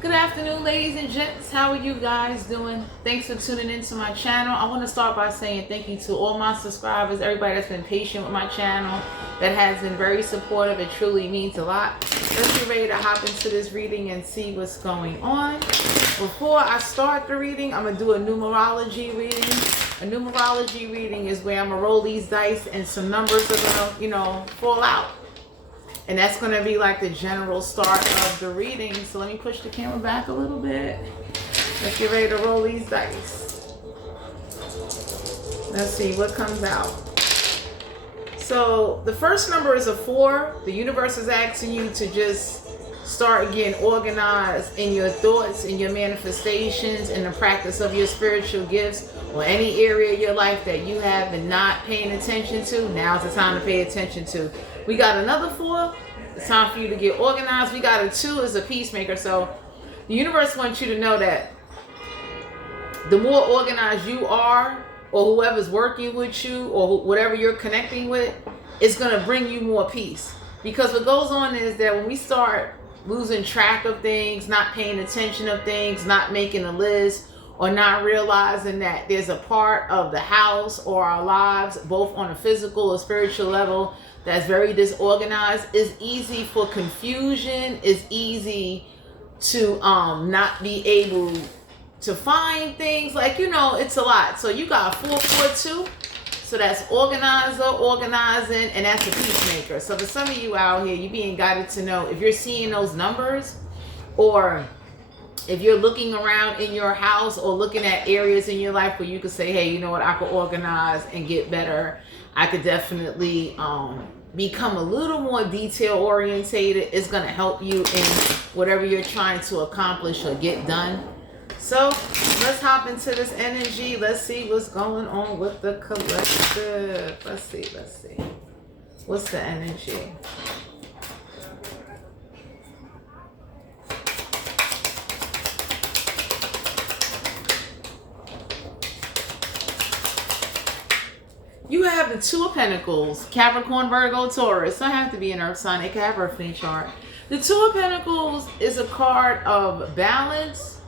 Good afternoon, ladies and gents. How are you guys doing? Thanks for tuning into my channel. I want to start by saying thank you to all my subscribers, everybody that's been patient with my channel, that has been very supportive. It truly means a lot. Let's get ready to hop into this reading and see what's going on. Before I start the reading, I'm going to do a numerology reading. A numerology reading is where I'm going to roll these dice and some numbers are going to, fall out. And that's going to be like the general start of the reading. So let me push the camera back a little bit. Let's get ready to roll these dice. Let's see what comes out. So the first number is a 4. The universe is asking you to just start getting organized in your thoughts, in your manifestations, in the practice of your spiritual gifts, or any area of your life that you have been not paying attention to. Now's the time to pay attention to. We got another 4. It's time for you to get organized. We got a 2 as a peacemaker. So the universe wants you to know that the more organized you are, or whoever's working with you, or whatever you're connecting with, it's going to bring you more peace. Because what goes on is that when we start losing track of things, not paying attention of things, not making a list, or not realizing that there's a part of the house or our lives, both on a physical or spiritual level, that's very disorganized, it's easy for confusion, it's easy to not be able to find things. Like, it's a lot. So you got 442. So that's organizer, organizing, and that's a peacemaker. So for some of you out here, you're being guided to know if you're seeing those numbers, or if you're looking around in your house or looking at areas in your life where you could say, hey, you know what, I could organize and get better. I could definitely become a little more detail orientated. It's going to help you in whatever you're trying to accomplish or get done. So let's hop into this energy. Let's see what's going on with the collective. Let's see. What's the energy? You have the 2 of Pentacles, Capricorn, Virgo, Taurus. It doesn't have to be an earth sign. It can have earth in your chart. The 2 of Pentacles is a card of balance,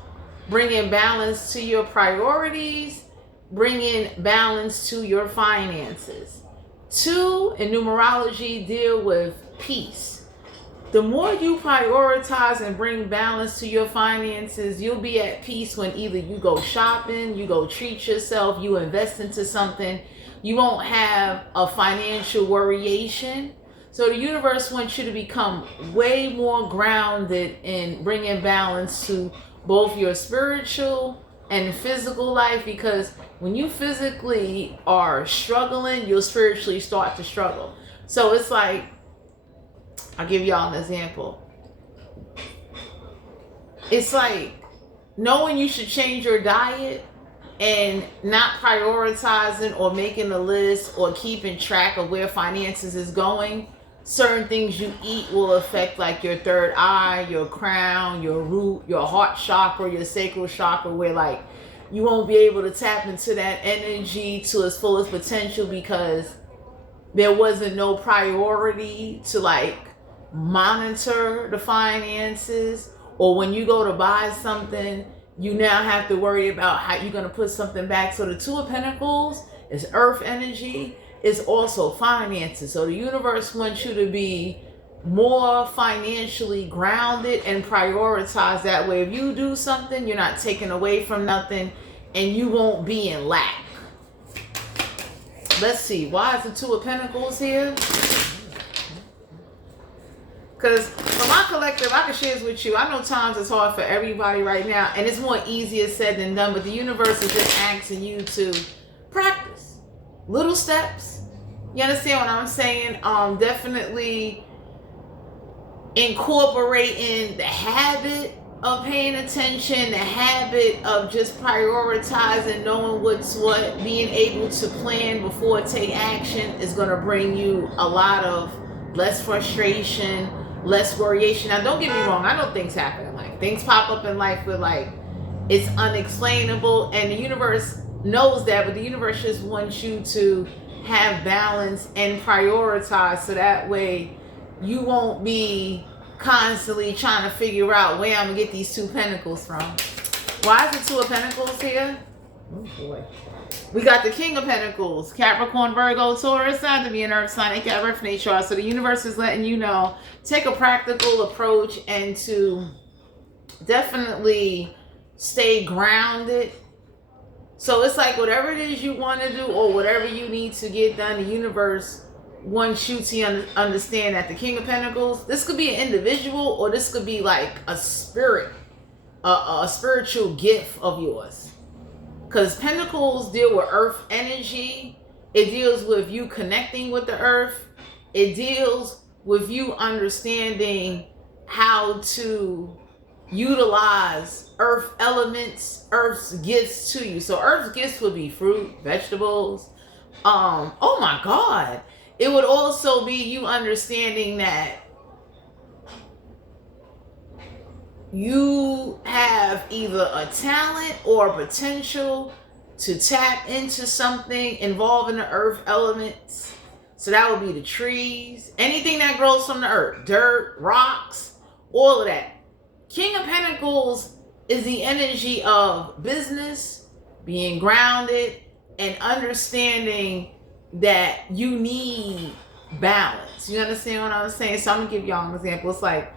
bringing balance to your priorities, bringing balance to your finances. 2 in numerology deal with peace. The more you prioritize and bring balance to your finances, you'll be at peace when either you go shopping, you go treat yourself, you invest into something. You won't have a financial worryation. So the universe wants you to become way more grounded in bringing balance to both your spiritual and physical life, because when you physically are struggling, you'll spiritually start to struggle. So it's like, I'll give y'all an example. It's like knowing you should change your diet and not prioritizing or making a list or keeping track of where finances is going. Certain things you eat will affect like your third eye, your crown, your root, your heart chakra, your sacral chakra, where like you won't be able to tap into that energy to its fullest potential because there wasn't no priority to like monitor the finances. Or when you go to buy something, you now have to worry about how you're going to put something back. So the 2 of Pentacles is earth energy. It's also finances. So the universe wants you to be more financially grounded and prioritize that way. If you do something, you're not taking away from nothing, and you won't be in lack. Let's see. Why is the 2 of Pentacles here? Because for my collective, I can share this with you. I know times it's hard for everybody right now, and it's more easier said than done, but the universe is just asking you to practice little steps. You understand what I'm saying? Definitely incorporating the habit of paying attention, the habit of just prioritizing, knowing what's what, being able to plan before take action is going to bring you a lot of less frustration, less worryation. Now, don't get me wrong. I know things happen in life. Things pop up in life where like it's unexplainable, and the universe knows that, but the universe just wants you to have balance and prioritize, so that way you won't be constantly trying to figure out where I'm going to get these 2 pentacles from. Why is the 2 of Pentacles here? Oh boy. We got the King of Pentacles, Capricorn, Virgo, Taurus, sign to be an earth sign, aka birth nature. So the universe is letting you know, take a practical approach and to definitely stay grounded. So it's like whatever it is you want to do or whatever you need to get done, the universe wants you to understand that the King of Pentacles, this could be an individual or this could be like a spirit, a spiritual gift of yours. Because Pentacles deal with earth energy. It deals with you connecting with the earth. It deals with you understanding how to utilize earth elements, earth's gifts to you. So earth's gifts would be fruit, vegetables. Oh my God. It would also be you understanding that you have either a talent or a potential to tap into something involving the earth elements. So that would be the trees, anything that grows from the earth, dirt, rocks, all of that. King of Pentacles is the energy of business, being grounded, and understanding that you need balance. You understand what I'm saying? So I'm going to give y'all an example. It's like,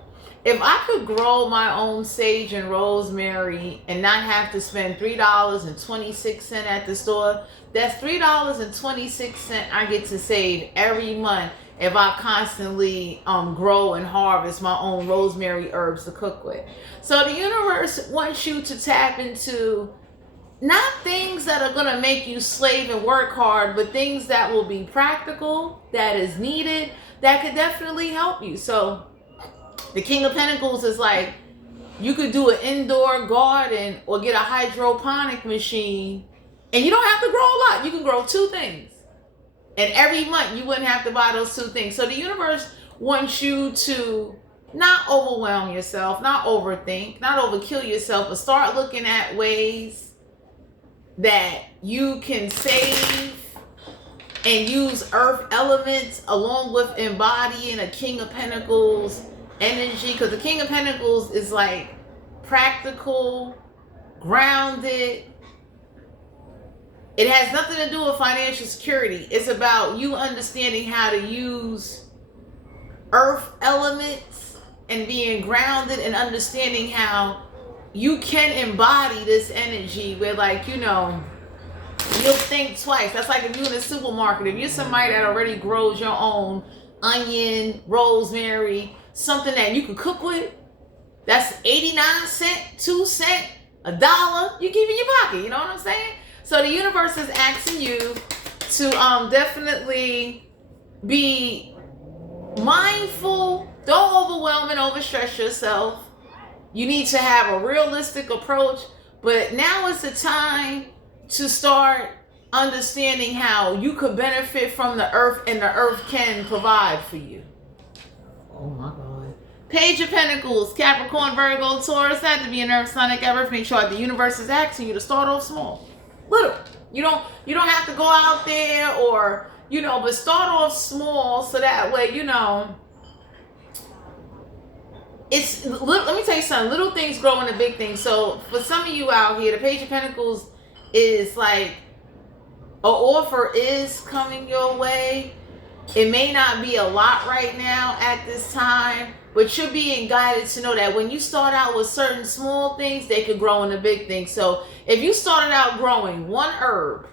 if I could grow my own sage and rosemary and not have to spend $3.26 at the store, that's $3.26 I get to save every month if I constantly grow and harvest my own rosemary herbs to cook with. So the universe wants you to tap into not things that are going to make you slave and work hard, but things that will be practical, that is needed, that could definitely help you. So the King of Pentacles is like, you could do an indoor garden or get a hydroponic machine and you don't have to grow a lot. You can grow 2 things. And every month you wouldn't have to buy those 2 things. So the universe wants you to not overwhelm yourself, not overthink, not overkill yourself, but start looking at ways that you can save and use earth elements along with embodying a King of Pentacles energy, because the King of Pentacles is like practical, grounded. It has nothing to do with financial security. It's about you understanding how to use earth elements and being grounded and understanding how you can embody this energy where, like, you know, you'll think twice. That's like if you're in a supermarket. If you're somebody that already grows your own onion, rosemary, something that you could cook with, that's 89 cents, 2 cents, $1, you keep in your pocket. You know what I'm saying? So the universe is asking you to definitely be mindful. Don't overwhelm and overstress yourself. You need to have a realistic approach. But now is the time to start understanding how you could benefit from the earth and the earth can provide for you. Oh my God. Page of Pentacles, Capricorn, Virgo, Taurus, had to be an earth sign, everything chart. The universe is asking you to start off small. Little. You don't have to go out there or, you know, but start off small so that way, you know, let me tell you something. Little things grow into big things. So for some of you out here, the Page of Pentacles is like an offer is coming your way. It may not be a lot right now at this time, but you're being guided to know that when you start out with certain small things, they could grow into big things. So if you started out growing one herb,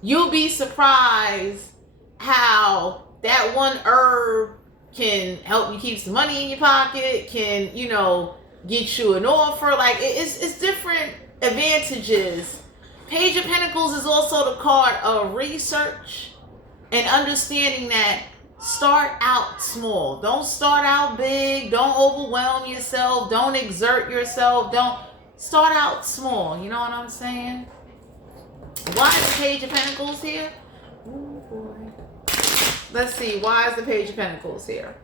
you'll be surprised how that one herb can help you keep some money in your pocket, can, you know, get you an offer. Like, it's different advantages. Page of Pentacles is also the card of research and understanding that start out small. Don't start out big. Don't overwhelm yourself. Don't exert yourself. Don't start out small. You know what I'm saying? Why is the Page of Pentacles here? Oh boy. Let's see. Why is the Page of Pentacles here?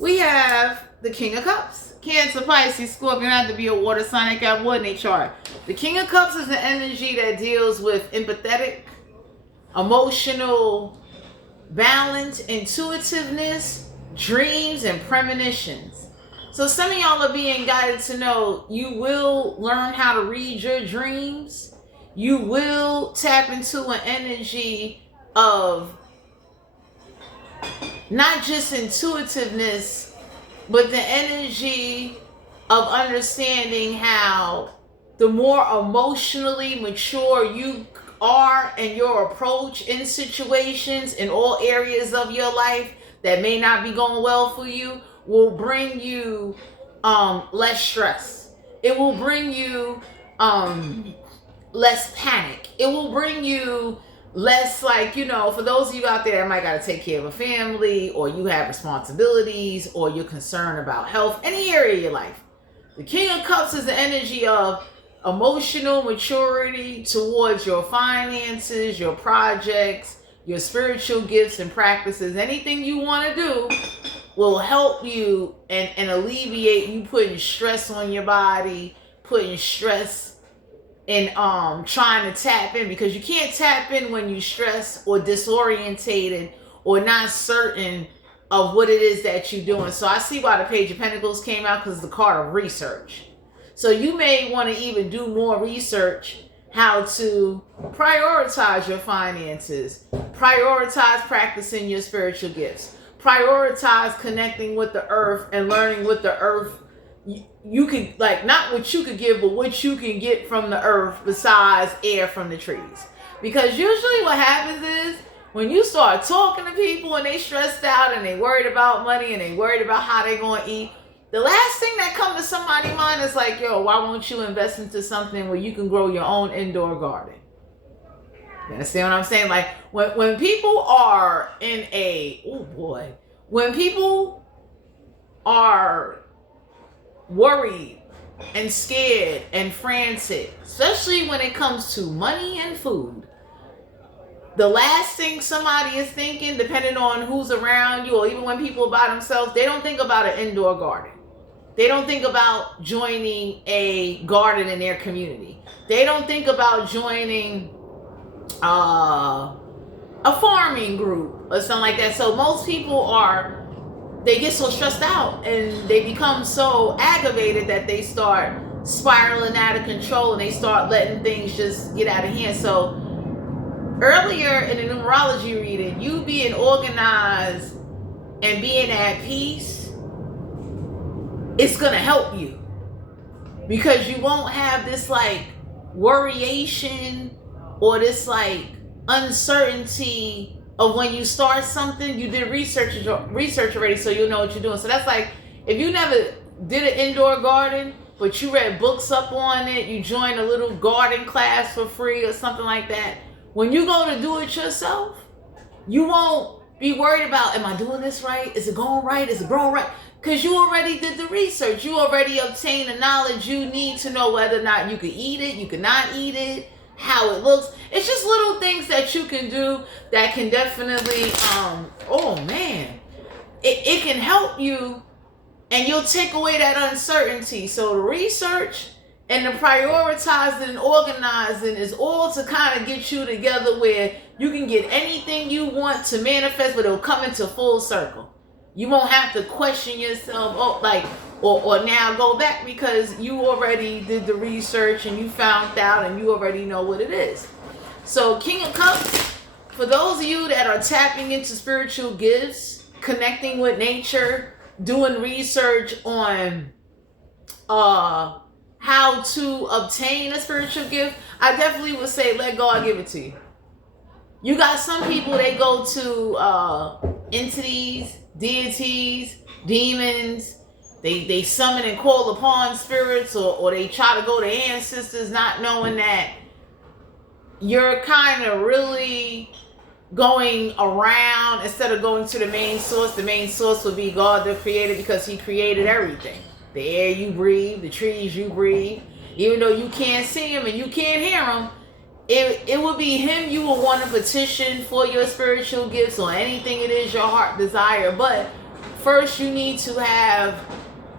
We have the King of Cups. Cancer, Pisces, Scorpio, have to be a water sign. They got wood in their chart. The King of Cups is the energy that deals with empathetic, emotional balance, intuitiveness, dreams, and premonitions. So some of y'all are being guided to know you will learn how to read your dreams. You will tap into an energy of not just intuitiveness, but the energy of understanding how the more emotionally mature you are in your approach in situations in all areas of your life that may not be going well for you, will bring you less stress. It will bring you less panic. It will bring you less, like, you know, for those of you out there that might got to take care of a family, or you have responsibilities, or you're concerned about health, any area of your life. The King of Cups is the energy of emotional maturity towards your finances, your projects, your spiritual gifts and practices. Anything you want to do will help you and alleviate you putting stress on your body, putting stress in trying to tap in, because you can't tap in when you're stressed or disorientated or not certain of what it is that you're doing. So I see why the Page of Pentacles came out, because it's the card of research. So you may want to even do more research how to prioritize your finances, prioritize practicing your spiritual gifts, prioritize connecting with the earth and learning what the earth you could, like, not what you could give, but what you can get from the earth besides air from the trees. Because usually what happens is when you start talking to people and they stressed out and they worried about money and they worried about how they going to eat, the last thing that comes to somebody's mind is like, yo, why won't you invest into something where you can grow your own indoor garden? You understand what I'm saying? Like, when people are in a, oh boy, when people are worried and scared and frantic, especially when it comes to money and food, the last thing somebody is thinking, depending on who's around you, or even when people are by themselves, they don't think about an indoor garden. They don't think about joining a garden in their community. They don't think about joining a farming group or something like that. So most people they get so stressed out and they become so aggravated that they start spiraling out of control and they start letting things just get out of hand. So earlier in the numerology reading, you being organized and being at peace, it's going to help you, because you won't have this like worryation or this like uncertainty of when you start something. You did research already, so you'll know what you're doing. So that's like, if you never did an indoor garden, but you read books up on it, you joined a little garden class for free or something like that, when you go to do it yourself, you won't be worried about, am I doing this right? Is it going right? Is it growing right? Because you already did the research. You already obtained the knowledge you need to know whether or not you could eat it, you could not eat it, how it looks. It's just little things that you can do that can definitely, oh man, it can help you, and you'll take away that uncertainty. So the research and the prioritizing and organizing is all to kind of get you together where you can get anything you want to manifest, but it'll come into full circle. You won't have to question yourself, or now go back, because you already did the research and you found out and you already know what it is. So King of Cups, for those of you that are tapping into spiritual gifts, connecting with nature, doing research on how to obtain a spiritual gift, I definitely would say let God give it to you. You got some people, they go to entities, deities, demons. They summon and call upon spirits, or they try to go to ancestors, not knowing that you're kind of really going around instead of going to the main source. The main source would be God, the creator, because he created everything. The air you breathe, the trees you breathe, even though you can't see him and you can't hear him, it would be him you would want to petition for your spiritual gifts or anything it is your heart desire. But first you need to have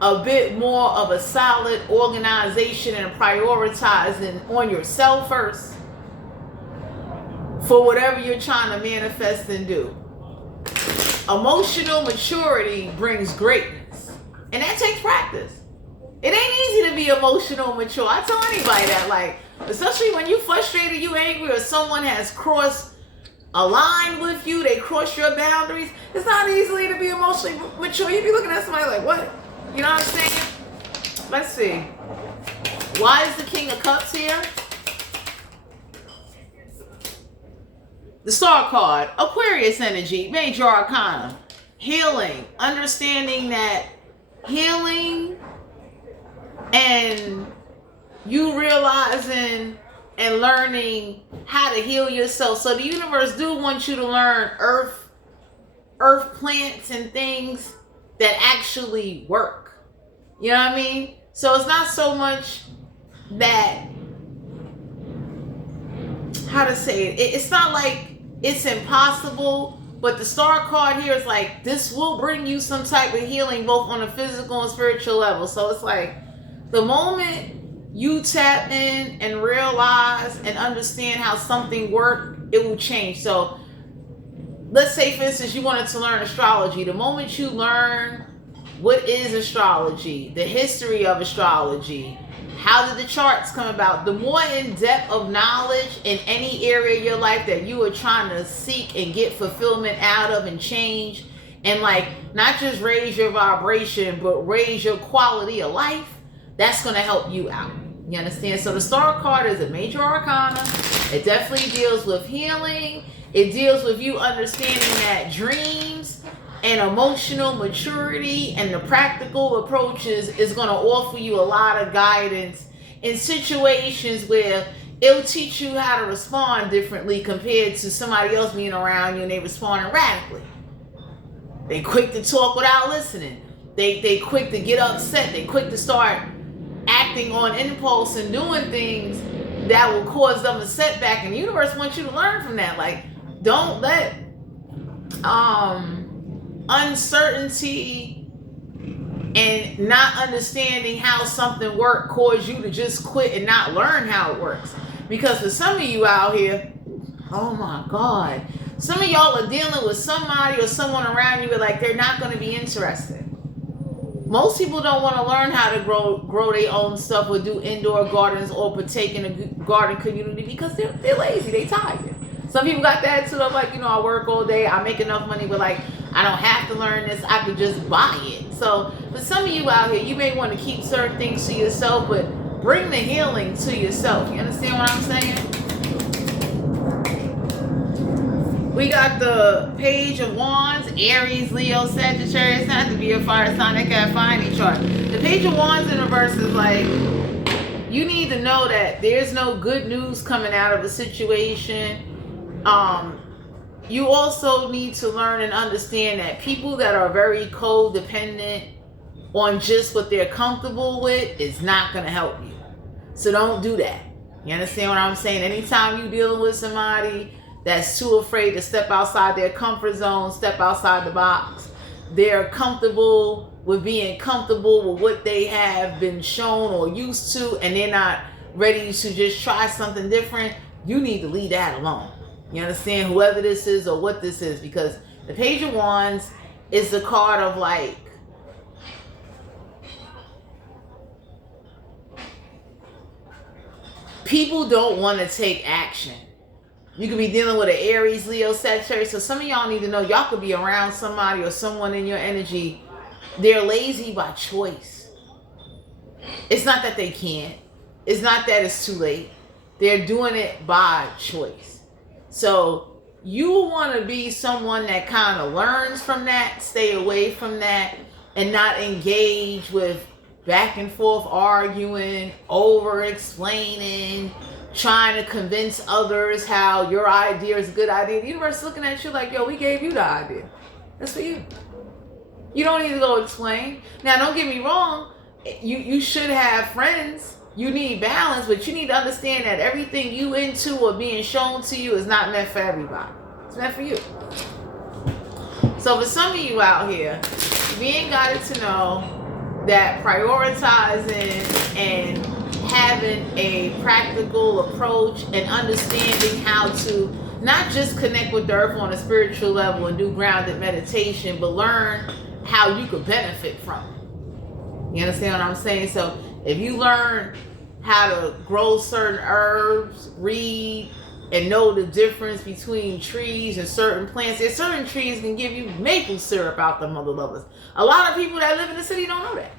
a bit more of a solid organization and prioritizing on yourself first. for whatever you're trying to manifest and do. Emotional maturity brings greatness, and that takes practice. It ain't easy to be emotional mature. I tell anybody that, like, especially when you frustrated, you angry, or someone has crossed a line with you, they cross your boundaries. It's not easy to be emotionally mature. You be looking at somebody like, what? You know what I'm saying? Let's see. Why is the King of Cups here? The Star card, Aquarius energy, major arcana, healing, understanding that healing and you realizing and learning how to heal yourself. So the universe do want you to learn earth plants and things that actually work. You know what I mean? So it's not so much that, how to say it, it's not like it's impossible, but the Star card here is like, this will bring you some type of healing both on a physical and spiritual level. So it's like, the moment you tap in and realize and understand how something works, it will change. So let's say, for instance, you wanted to learn astrology. The moment you learn what is astrology, the history of astrology, how did the charts come about, the more in depth of knowledge in any area of your life that you are trying to seek and get fulfillment out of and change, and like not just raise your vibration, but raise your quality of life, that's going to help you out. You understand? So the Star card is a major arcana. It definitely deals with healing. It deals with you understanding that dreams and emotional maturity and the practical approaches is going to offer you a lot of guidance in situations where it'll teach you how to respond differently compared to somebody else being around you and they responding radically. They quick to talk without listening. They quick to get upset. They quick to start acting on impulse and doing things that will cause them a setback. And the universe wants you to learn from that. Like, don't let uncertainty and not understanding how something works cause you to just quit and not learn how it works. Because for some of you out here, oh my God, some of y'all are dealing with somebody or someone around you where like they're not going to be interested. Most people don't want to learn how to grow their own stuff or do indoor gardens or partake in a garden community because they're lazy, they tired. Some people got that too. I'm like, I work all day, I make enough money, but like, I don't have to learn this, I could just buy it. So for some of you out here, you may want to keep certain things to yourself, but bring the healing to yourself. You understand what I'm saying? We got the Page of Wands, Aries, Leo, Sagittarius. It doesn't have to be a fire sign. They can find each chart. The Page of Wands in reverse is like, you need to know that there's no good news coming out of a situation. You also need to learn and understand that people that are very codependent on just what they're comfortable with is not going to help you. So don't do that. You understand what I'm saying? Anytime you're dealing with somebody that's too afraid to step outside their comfort zone, step outside the box, they're comfortable with being comfortable with what they have been shown or used to, and they're not ready to just try something different, you need to leave that alone. You understand? Whoever this is or what this is, because the Page of Wands is the card of like, people don't want to take action. You could be dealing with an Aries, Leo, Sagittarius. So some of y'all need to know y'all could be around somebody or someone in your energy. They're lazy by choice. It's not that they can't. It's not that it's too late. They're doing it by choice. So you want to be someone that kind of learns from that, stay away from that, and not engage with back and forth arguing, over explaining, trying to convince others how your idea is a good idea. The universe is looking at you like, yo, we gave you the idea. That's for you. You don't need to go explain. Now, don't get me wrong. You should have friends. You need balance, but you need to understand that everything you into or being shown to you is not meant for everybody. It's meant for you. So for some of you out here, we ain't got it to know that prioritizing and having a practical approach and understanding how to not just connect with the earth on a spiritual level and do grounded meditation, but learn how you could benefit from it. You understand what I'm saying? So if you learn how to grow certain herbs, read, and know the difference between trees and certain plants. There's certain trees can give you maple syrup out the mother lovers. A lot of people that live in the city don't know that.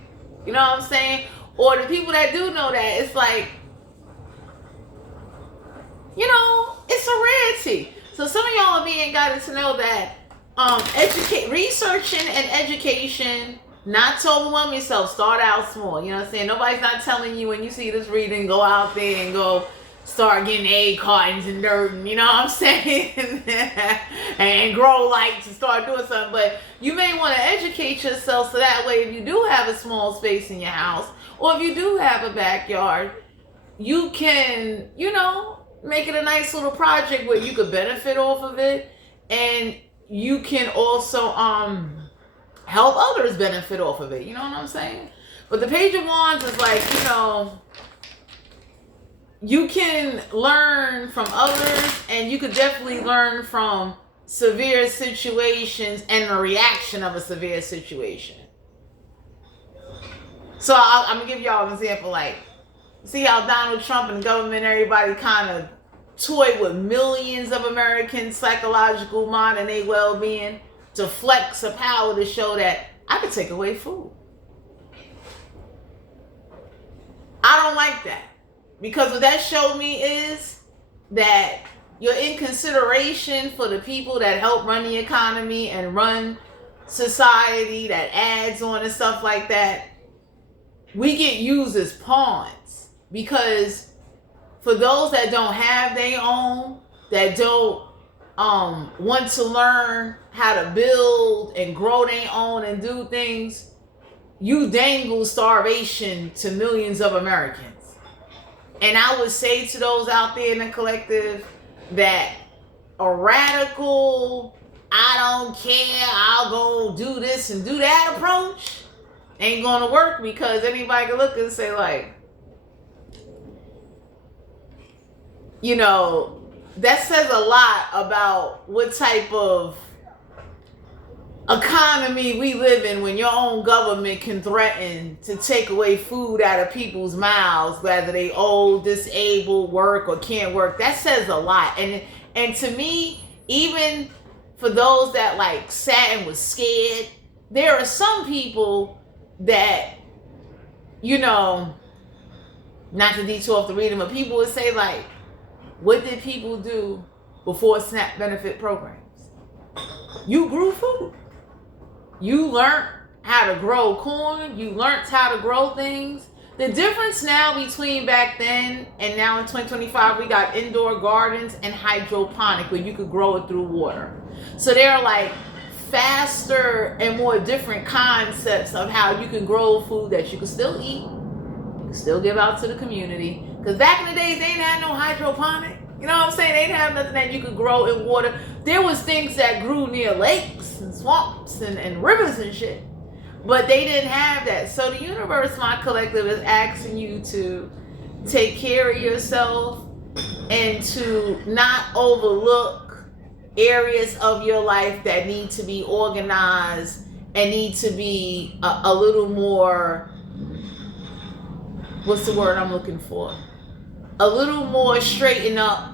You know what I'm saying? Or the people that do know that, it's like, you know, it's a rarity. So some of y'all are being guided to know that researching and education, not to overwhelm yourself, start out small. You know what I'm saying? Nobody's not telling you when you see this reading, go out there and go start getting egg cartons and dirt, and, you know what I'm saying? And grow lights and start doing something. But you may want to educate yourself so that way if you do have a small space in your house, or if you do have a backyard, you can, you know, make it a nice little project where you could benefit off of it, and you can also help others benefit off of it. You know what I'm saying? But the Page of Wands is like, you know, you can learn from others, and you could definitely learn from severe situations and the reaction of a severe situation. So I'm going to give y'all an example. Like, see how Donald Trump and the government, everybody kind of toy with millions of Americans' psychological mind and their well-being to flex a power to show that I could take away food. I don't like that. Because what that showed me is that you're in consideration for the people that help run the economy and run society, that ads on and stuff like that. We get used as pawns, because for those that don't have their own, that don't want to learn how to build and grow their own and do things, you dangle starvation to millions of Americans. And I would say to those out there in the collective that a radical, I don't care, I'll go do this and do that approach ain't going to work, because anybody can look and say, like, you know, that says a lot about what type of economy we live in when your own government can threaten to take away food out of people's mouths, whether they old, disabled, work, or can't work. That says a lot. And to me, even for those that like sat and was scared, there are some people that, you know, not to detour off the reading, but people would say, like, what did people do before SNAP benefit programs? You grew food. You learned how to grow corn. You learned how to grow things. The difference now between back then and now in 2025, we got indoor gardens and hydroponic, where you could grow it through water. So there are like faster and more different concepts of how you can grow food that you can still eat, you can still give out to the community. Because back in the days, they didn't have no hydroponic. You know what I'm saying? They didn't have nothing that you could grow in water. There was things that grew near lakes and swamps and rivers and shit. But they didn't have that. So the universe, my collective, is asking you to take care of yourself and to not overlook areas of your life that need to be organized and need to be a little more, what's the word I'm looking for? A little more straightened up.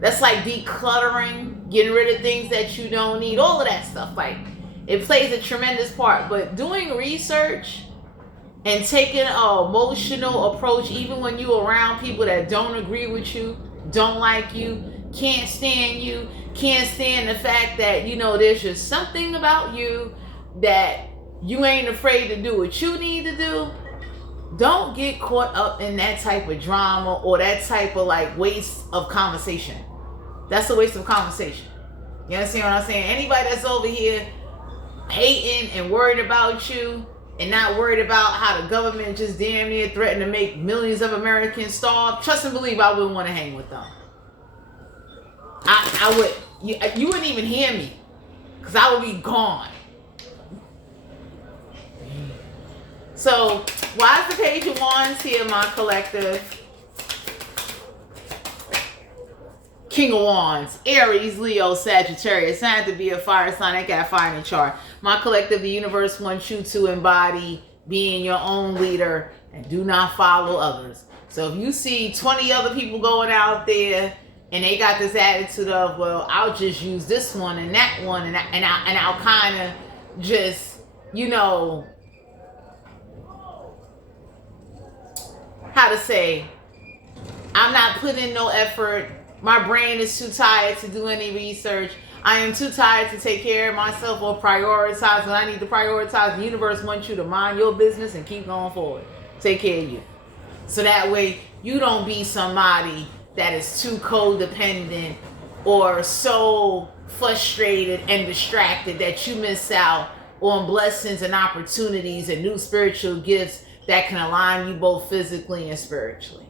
That's like decluttering, getting rid of things that you don't need, all of that stuff. Like, it plays a tremendous part. But doing research and taking an emotional approach, even when you're around people that don't agree with you, don't like you, can't stand the fact that, you know, there's just something about you that you ain't afraid to do what you need to do. Don't get caught up in that type of drama or that type of like waste of conversation. That's a waste of conversation. You understand what I'm saying? Anybody that's over here hating and worried about you and not worried about how the government just damn near threatened to make millions of Americans starve, trust and believe I wouldn't want to hang with them. I would. You wouldn't even hear me, because I would be gone. So, why is the Page of Wands here, my collective? King of Wands, Aries, Leo, Sagittarius. It's not have to be a fire sign. They got fire in the chart. My collective, the universe wants you to embody being your own leader and do not follow others. So if you see 20 other people going out there and they got this attitude of, well, I'll just use this one and that one, and I'll kind of just, you know, how to say, I'm not putting in no effort. My brain is too tired to do any research. I am too tired to take care of myself or prioritize when I need to prioritize. The universe wants you to mind your business and keep going forward. Take care of you. So that way you don't be somebody that is too codependent or so frustrated and distracted that you miss out on blessings and opportunities and new spiritual gifts that can align you both physically and spiritually.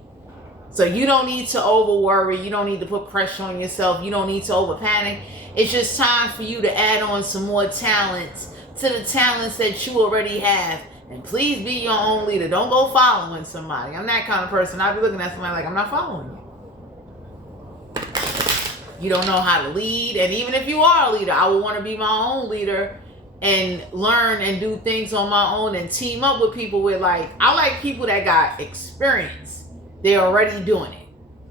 So you don't need to over worry. You don't need to put pressure on yourself. You don't need to over panic. It's just time for you to add on some more talents to the talents that you already have. And please be your own leader. Don't go following somebody. I'm that kind of person. I'll be looking at somebody like, I'm not following you. You don't know how to lead. And even if you are a leader, I would want to be my own leader and learn and do things on my own and team up with people with, like, I like people that got experience. They're already doing it.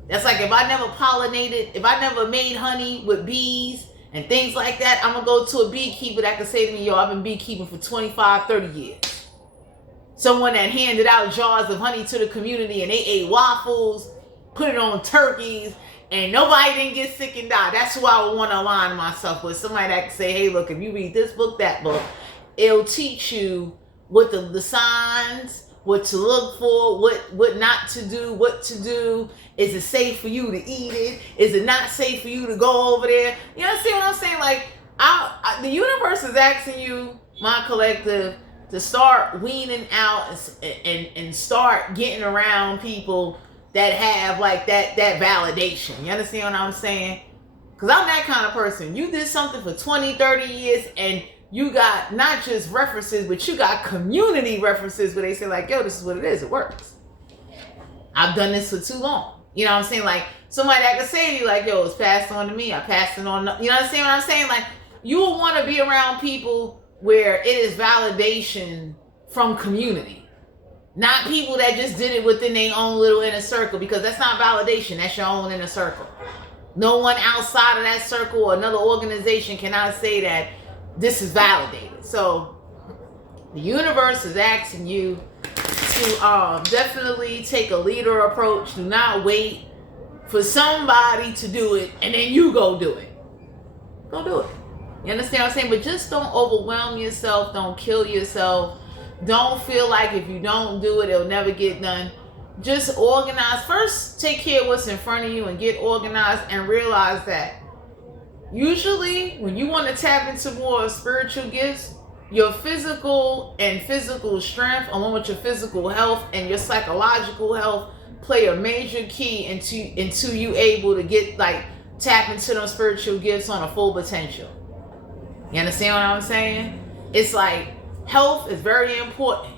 That's like if I never pollinated, if I never made honey with bees and things like that, I'm going to go to a beekeeper that can say to me, yo, I've been beekeeping for 25, 30 years. Someone that handed out jars of honey to the community and they ate waffles, put it on turkeys, and nobody didn't get sick and die. That's who I would want to align myself with. Somebody that can say, hey, look, if you read this book, that book, it'll teach you what the signs, what to look for, what not to do, what to do. Is it safe for you to eat it? Is it not safe for you to go over there? You understand what I'm saying? Like, the universe is asking you, my collective, to start weaning out and start getting around people that have like that validation. You understand what I'm saying? Because I'm that kind of person. You did something for 20, 30 years and you got not just references, but you got community references where they say like, yo, this is what it is. It works. I've done this for too long. You know what I'm saying? Like somebody that could say to you like, yo, it's passed on to me. I passed it on. You understand what I'm saying? Like you will want to be around people where it is validation from community. Not people that just did it within their own little inner circle, because that's not validation. That's your own inner circle. No one outside of that circle or another organization cannot say that this is validated. So the universe is asking you to definitely take a leader approach. Do not wait for somebody to do it and then you go do it. Go do it. You understand what I'm saying? But just don't overwhelm yourself. Don't kill yourself. Don't feel like if you don't do it, it'll never get done. Just organize. First, take care of what's in front of you and get organized and realize that usually when you want to tap into more spiritual gifts, your physical strength along with your physical health and your psychological health play a major key into you able to get like tap into those spiritual gifts on a full potential. You understand what I'm saying? It's like health is very important.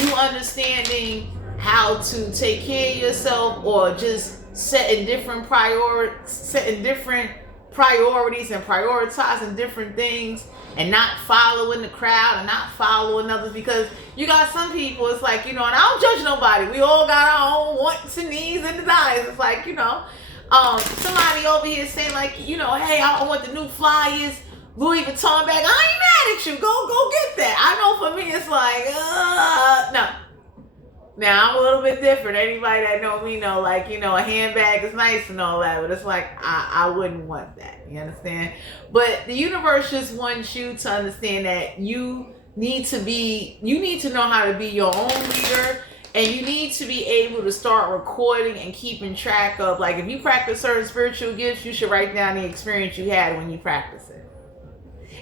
You understanding how to take care of yourself or just setting different priorities and prioritizing different things and not following the crowd and not following others, because you got some people, it's like, you know, and I don't judge nobody. We all got our own wants and needs and desires. It's like, you know, somebody over here saying like, you know, hey, I want the new flyers, Louis Vuitton bag. I ain't mad at you. Go get that. I know for me it's like, no. Now I'm a little bit different. Anybody that know me know, like, you know, a handbag is nice and all that, but it's like I wouldn't want that. You understand? But the universe just wants you to understand that you need to know how to be your own leader, and you need to be able to start recording and keeping track of, like, if you practice certain spiritual gifts, you should write down the experience you had when you practice it.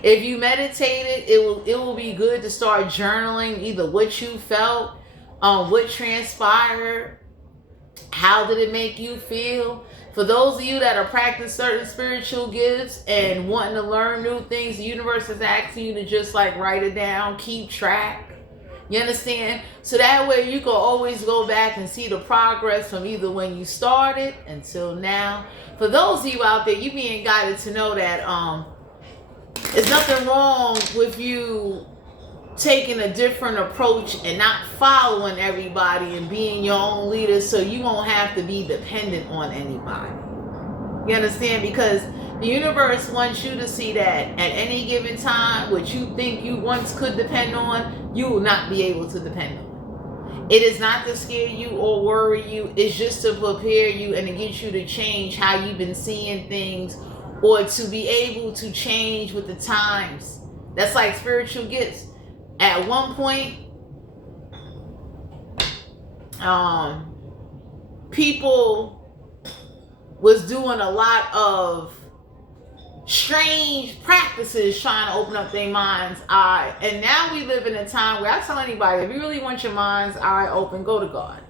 If you meditated, it will be good to start journaling either what you felt, what transpired, how did it make you feel. For those of you that are practicing certain spiritual gifts and wanting to learn new things, the universe is asking you to just like write it down, keep track, You understand? So that way you can always go back and see the progress from either when you started until now. For those of you out there, you being guided to know that there's nothing wrong with you taking a different approach and not following everybody and being your own leader, so you won't have to be dependent on anybody. You understand? Because the universe wants you to see that at any given time, what you think you once could depend on, you will not be able to depend on. It is not to scare you or worry you. It's just to prepare you and to get you to change how you've been seeing things, or to be able to change with the times. That's like spiritual gifts. At one point, people was doing a lot of strange practices trying to open up their mind's eye. And now we live in a time where I tell anybody, if you really want your mind's eye open, go to God.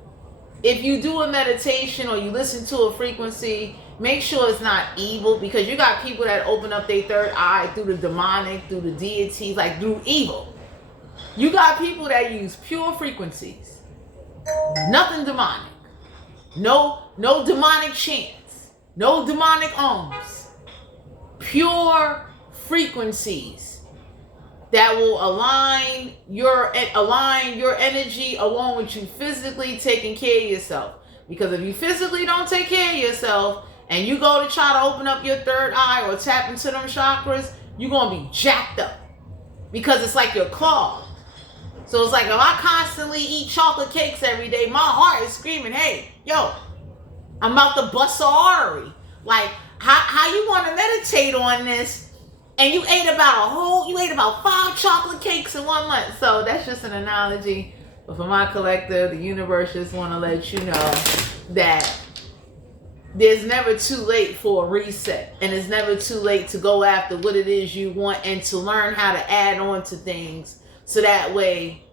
If you do a meditation or you listen to a frequency, make sure it's not evil, because you got people that open up their third eye through the demonic, through the deities, like through evil. You got people that use pure frequencies. Nothing demonic. No demonic chants. No demonic ohms. Pure frequencies that will align your energy along with you physically taking care of yourself. Because if you physically don't take care of yourself and you go to try to open up your third eye or tap into them chakras, you're going to be jacked up. Because it's like you're clogged. So it's like if I constantly eat chocolate cakes every day, my heart is screaming, hey, yo, I'm about to bust an artery. Like, how you want to meditate on this and you ate about 5 chocolate cakes in 1 month. So that's just an analogy. But for my collective, the universe just want to let you know that there's never too late for a reset. And it's never too late to go after what it is you want and to learn how to add on to things. So that way,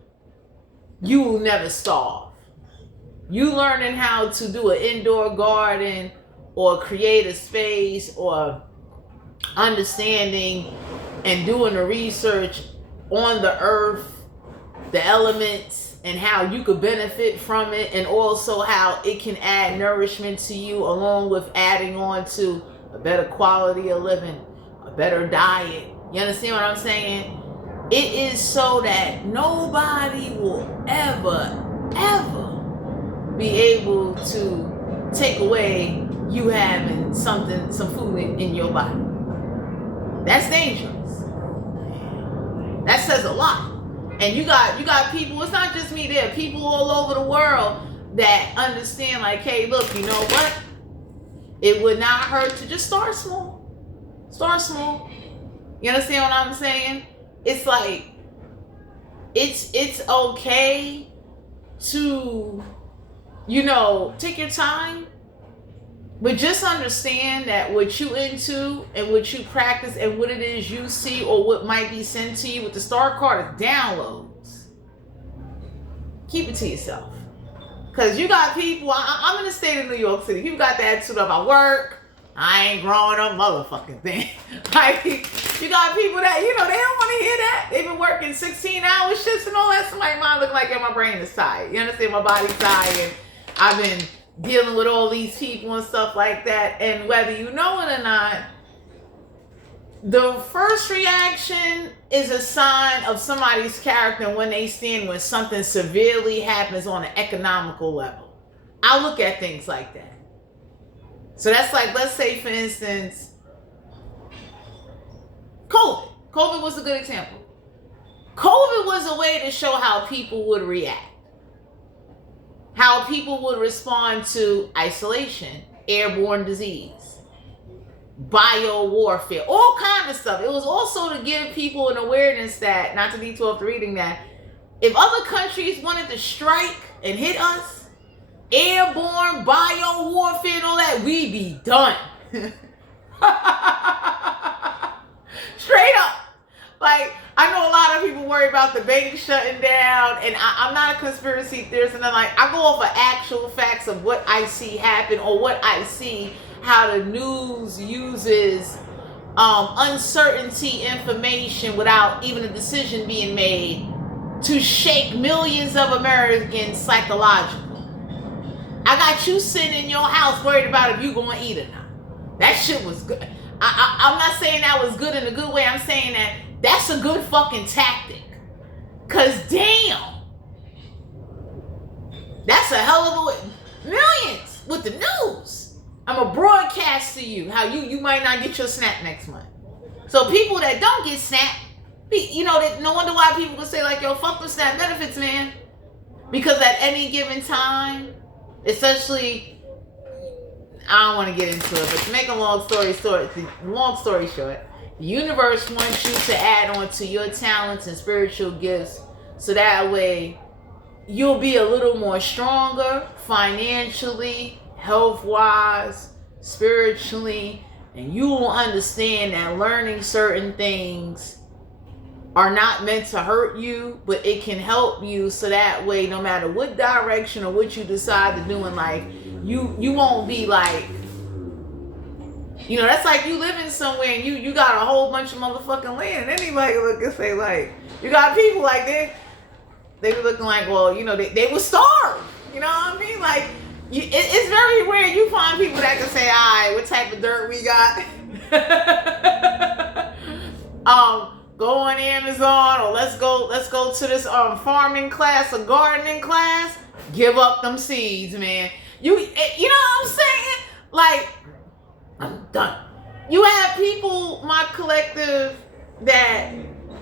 you will never starve. You learning how to do an indoor garden or create a space or understanding and doing the research on the earth, the elements, and how you could benefit from it, and also how it can add nourishment to you, along with adding on to a better quality of living, a better diet. You understand what I'm saying? It is so that nobody will ever be able to take away you having some food in your body. That's dangerous. That says a lot. And you got people, it's not just me, there are people all over the world that understand, like, hey, look, you know what? It would not hurt to just start small. Start small. You understand what I'm saying? It's like, it's okay to, take your time, but just understand that what you into and what you practice and what it is you see or what might be sent to you with the star card is downloads. Keep it to yourself. Because you got people, I'm in the state of New York City, people got that attitude of, I work, I ain't growing up motherfucking thing. Like, you got people that, they don't want to hear that. They've been working 16-hour shifts and all that. Somebody might look like, my brain is tired. You understand? My body's tired. I've been dealing with all these people and stuff like that. And whether you know it or not, the first reaction is a sign of somebody's character when they stand when something severely happens on an economical level. I look at things like that. So that's like, let's say, for instance, COVID. COVID was a good example. COVID was a way to show how people would react. How people would respond to isolation, airborne disease, bio-warfare, all kinds of stuff. It was also to give people an awareness that, not to be too off the reading, that if other countries wanted to strike and hit us, airborne, bio-warfare and all that, we'd be done. Straight up. Like, I know a lot of people worry about the bank shutting down, and I'm not a conspiracy theorist, and I go over actual facts of what I see happen, or what I see how the news uses uncertainty information without even a decision being made to shake millions of Americans psychologically. I got you sitting in your house worried about if you gonna eat or not. That shit was good. I'm not saying that was good in a good way. I'm saying that that's a good fucking tactic. Cause damn, that's a hell of a way. Millions with the news. I'm a broadcast to you how you might not get your SNAP next month. So people that don't get SNAP, you know, no wonder why people would say like, yo, fuck the SNAP benefits, man. Because at any given time, essentially, I don't want to get into it, but to make a long story short, the universe wants you to add on to your talents and spiritual gifts so that way you'll be a little more stronger financially, health-wise, spiritually, and you will understand that learning certain things are not meant to hurt you, but it can help you so that way no matter what direction or what you decide to do in life, you won't be like, you know, that's like you living somewhere and you got a whole bunch of motherfucking land, and anybody look and say like, you got people like they be looking like, well, you know, they were starved, you know what I mean? Like, it's very rare you find people that can say, all right, what type of dirt we got? Go on Amazon, or let's go to this farming class or gardening class. Give up them seeds, man. You know what I'm saying? Like, I'm done. You have people, my collective, that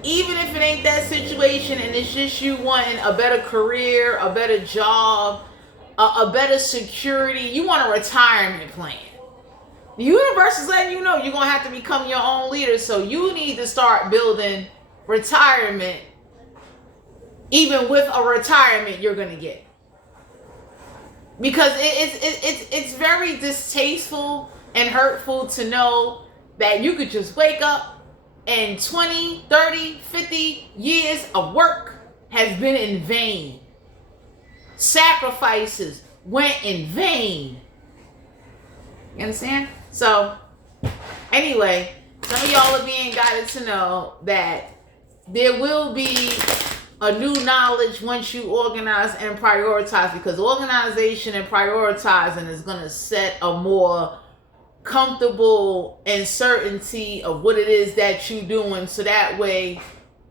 even if it ain't that situation and it's just you wanting a better career, a better job, a better security, you want a retirement plan. The universe is letting you know you're going to have to become your own leader, so you need to start building retirement even with a retirement you're going to get. Because it's very distasteful and hurtful to know that you could just wake up and 20, 30, 50 years of work has been in vain. Sacrifices went in vain. You understand? So, anyway, some of y'all are being guided to know that there will be a new knowledge once you organize and prioritize, because organization and prioritizing is going to set a more comfortable and certainty of what it is that you're doing, so that way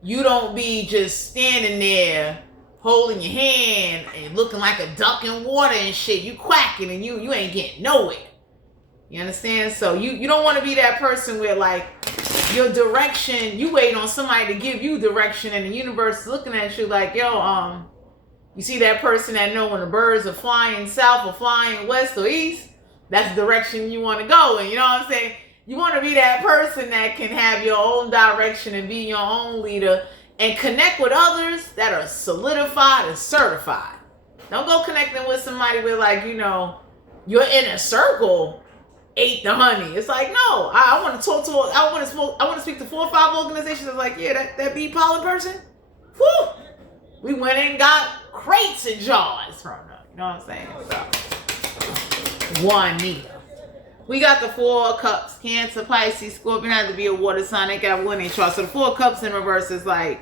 you don't be just standing there holding your hand and looking like a duck in water and shit. You quacking and you ain't getting nowhere. You understand? So you don't want to be that person where like your direction, you wait on somebody to give you direction and the universe is looking at you like, yo, you see that person that know when the birds are flying south or flying west or east? That's the direction you want to go in. You know what I'm saying? You want to be that person that can have your own direction and be your own leader and connect with others that are solidified and certified. Don't go connecting with somebody with like, you know, your inner circle ate the honey. It's like, no, I want to talk to, I want to speak to 4 or 5 organizations that's like, yeah, that bee pollen person, whew, we went and got crates and jars from them. You know what I'm saying? So, Juanita. We got the 4 of Cups, Cancer, Pisces, Scorpion. Has to be a water sign. They got one in chart. So the 4 of Cups in reverse is like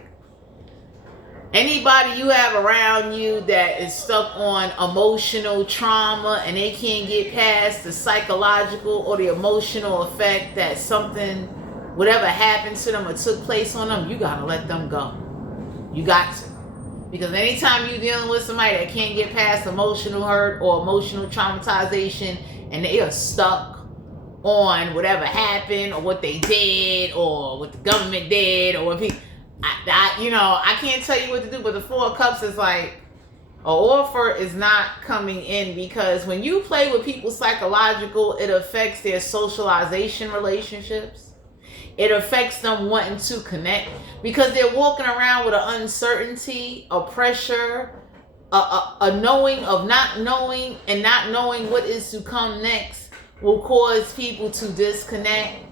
anybody you have around you that is stuck on emotional trauma and they can't get past the psychological or the emotional effect that something, whatever happened to them or took place on them, you gotta let them go. You got to. Because anytime you're dealing with somebody that can't get past emotional hurt or emotional traumatization and they are stuck on whatever happened or what they did or what the government did or what people, I can't tell you what to do, but the 4 of Cups is like, an offer is not coming in, because when you play with people's psychological, it affects their socialization relationships. It affects them wanting to connect, because they're walking around with an uncertainty, a pressure, a knowing of not knowing, and not knowing what is to come next will cause people to disconnect,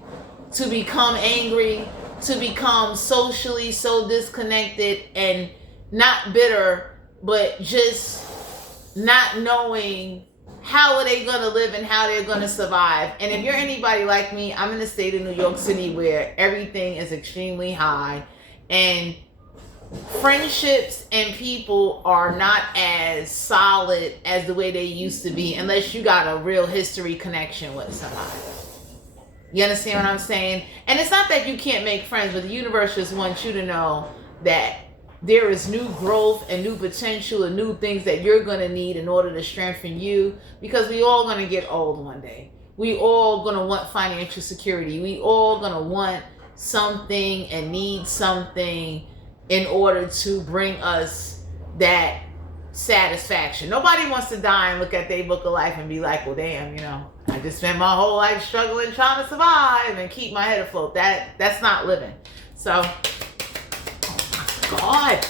to become angry, to become socially so disconnected and not bitter, but just not knowing how are they going to live and how they're going to survive. And if you're anybody like me, I'm in the state of New York City where everything is extremely high, and friendships and people are not as solid as the way they used to be unless you got a real history connection with somebody. You understand what I'm saying? And it's not that you can't make friends, but the universe just wants you to know that there is new growth and new potential and new things that you're going to need in order to strengthen you, because we all going to get old one day. We all going to want financial security. We all going to want something and need something in order to bring us that satisfaction. Nobody wants to die and look at their book of life and be like, well, damn, you know, I just spent my whole life struggling, trying to survive and keep my head afloat. That's not living. So, oh my God.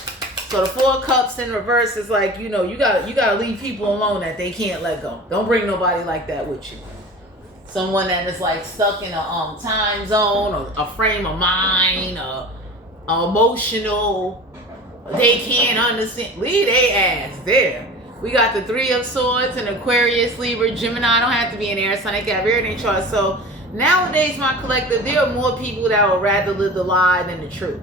So the Four of Cups in reverse is like, you know, you gotta leave people alone that they can't let go. Don't bring nobody like that with you. Someone that is like stuck in a time zone or a frame of mind or emotional, they can't understand. Leave their ass there. We got the Three of Swords and Aquarius, Libra, Gemini. Don't have to be an air sign. They got everything chart. So nowadays, my collective, there are more people that would rather live the lie than the truth.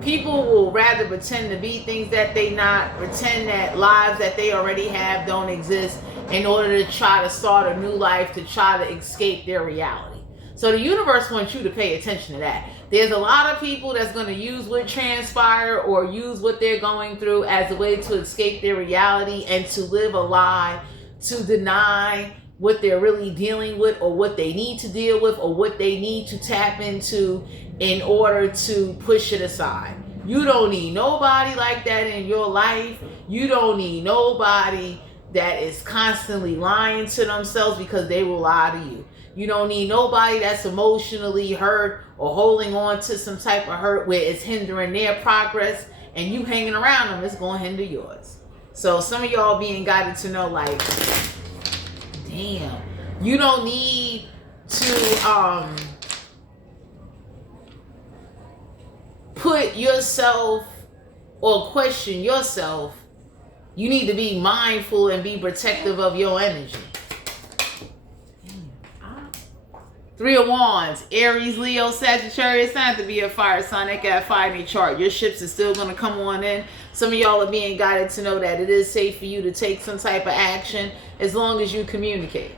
People will rather pretend to be things that they not, pretend that lives that they already have don't exist in order to try to start a new life, to try to escape their reality. So the universe wants you to pay attention to that. There's a lot of people that's going to use what transpired or use what they're going through as a way to escape their reality and to live a lie, to deny what they're really dealing with or what they need to deal with or what they need to tap into in order to push it aside. You don't need nobody like that in your life. You don't need nobody that is constantly lying to themselves because they will lie to you. You don't need nobody that's emotionally hurt or holding on to some type of hurt where it's hindering their progress, and you hanging around them is going to hinder yours. So some of y'all being guided to know, like, damn, you don't need to put yourself or question yourself. You need to be mindful and be protective of your energy. Three of Wands, Aries, Leo, Sagittarius. It's not to be a fire sign. They got fire in your chart. Your ships are still going to come on in. Some of y'all are being guided to know that it is safe for you to take some type of action as long as you communicate.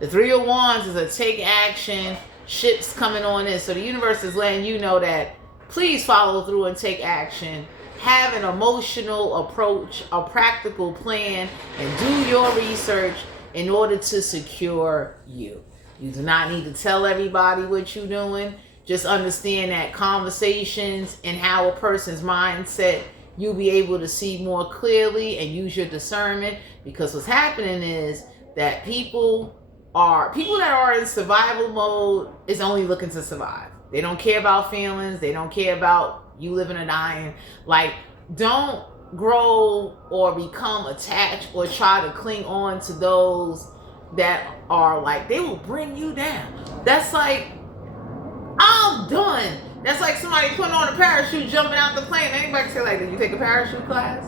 The Three of Wands is a take action. Ships coming on in. So the universe is letting you know that please follow through and take action. Have an emotional approach, a practical plan, and do your research in order to secure you. You do not need to tell everybody what you're doing. Just understand that conversations and how a person's mindset, you'll be able to see more clearly and use your discernment, because what's happening is that people that are in survival mode is only looking to survive. They don't care about feelings. They don't care about you living or dying. Like, don't grow or become attached or try to cling on to those that are like, they will bring you down. That's like, I'm done. That's like somebody putting on a parachute, jumping out the plane. Anybody say, like, did you take a parachute class?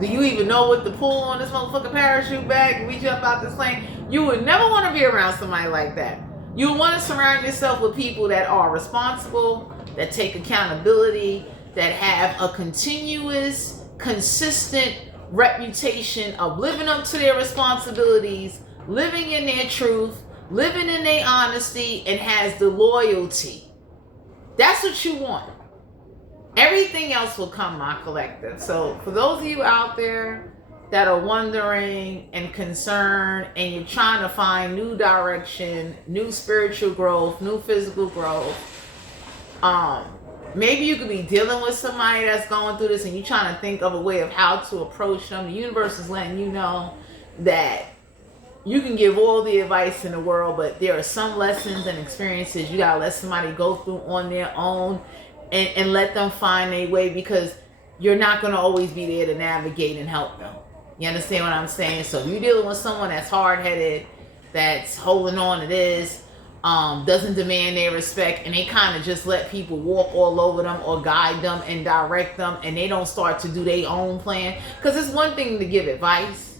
Do you even know what to pull on this motherfucking parachute bag and we jump out this plane? You would never want to be around somebody like that. You want to surround yourself with people that are responsible, that take accountability, that have a continuous, consistent reputation of living up to their responsibilities, living in their truth, living in their honesty, and has the loyalty. That's what you want. Everything else will come, my collective. So for those of you out there that are wondering and concerned and you're trying to find new direction, new spiritual growth, new physical growth, maybe you could be dealing with somebody that's going through this and you're trying to think of a way of how to approach them. The universe is letting you know that you can give all the advice in the world, but there are some lessons and experiences you gotta let somebody go through on their own and let them find their way, because you're not gonna always be there to navigate and help them. You understand what I'm saying? So if you're dealing with someone that's hard-headed, that's holding on to this, doesn't demand their respect, and they kind of just let people walk all over them or guide them and direct them, and they don't start to do their own plan. Because it's one thing to give advice.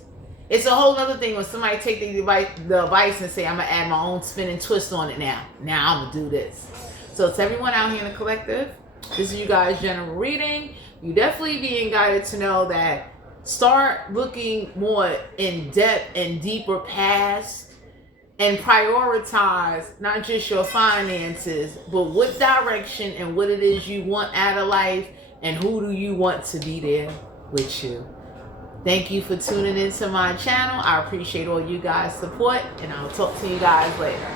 It's a whole other thing when somebody take the advice and say, I'm going to add my own spin and twist on it now. Now I'm going to do this. So it's everyone out here in the collective. This is you guys' general reading. you definitely being guided to know that start looking more in depth and deeper past, and prioritize not just your finances, but what direction and what it is you want out of life, and who do you want to be there with you. Thank you for tuning into my channel. I appreciate all you guys' support, and I'll talk to you guys later.